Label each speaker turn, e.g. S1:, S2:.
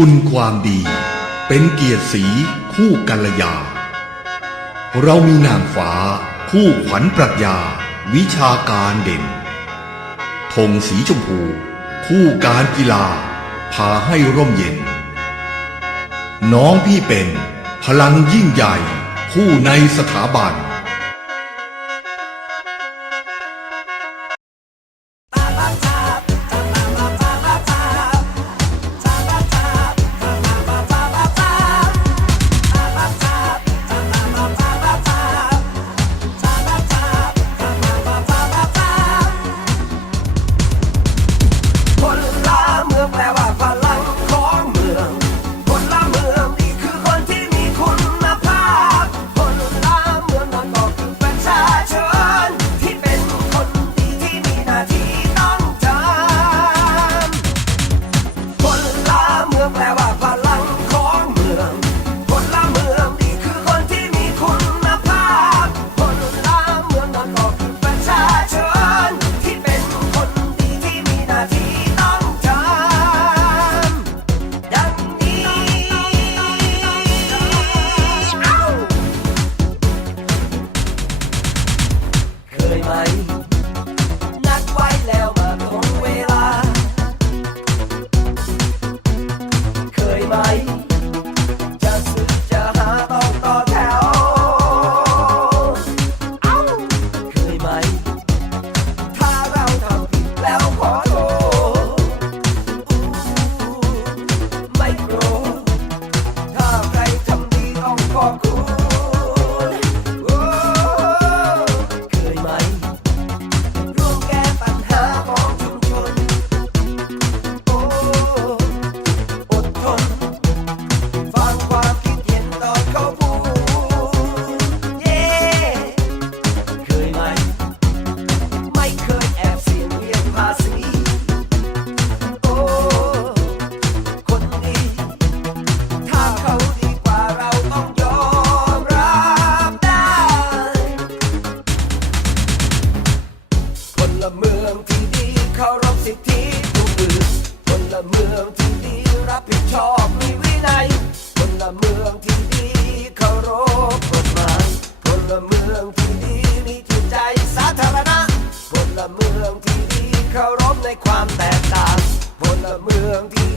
S1: คุณความดี เป็นเกียรติสีคู่กัลยา เรามีนางฟ้า คู่ขวัญปรัชญา วิชาการเด่นธงสีชมพู คู่การกีฬา พาให้ร่มเย็น น้องพี่เป็น พลังยิ่งใหญ่ คู่ในสถาบัน
S2: ละเมืองที่ดีเคารพสิทธิผู้อื่นคนละเมืองที่ดีรับผิดชอบมีวินัยคนละเมืองที่ดีเคารพกฎหมายนละเมืองที่ดีมีจิตใจสาธารณะคนละเมืองที่ดีเคารพในความแตกต่างคนละเมืองที่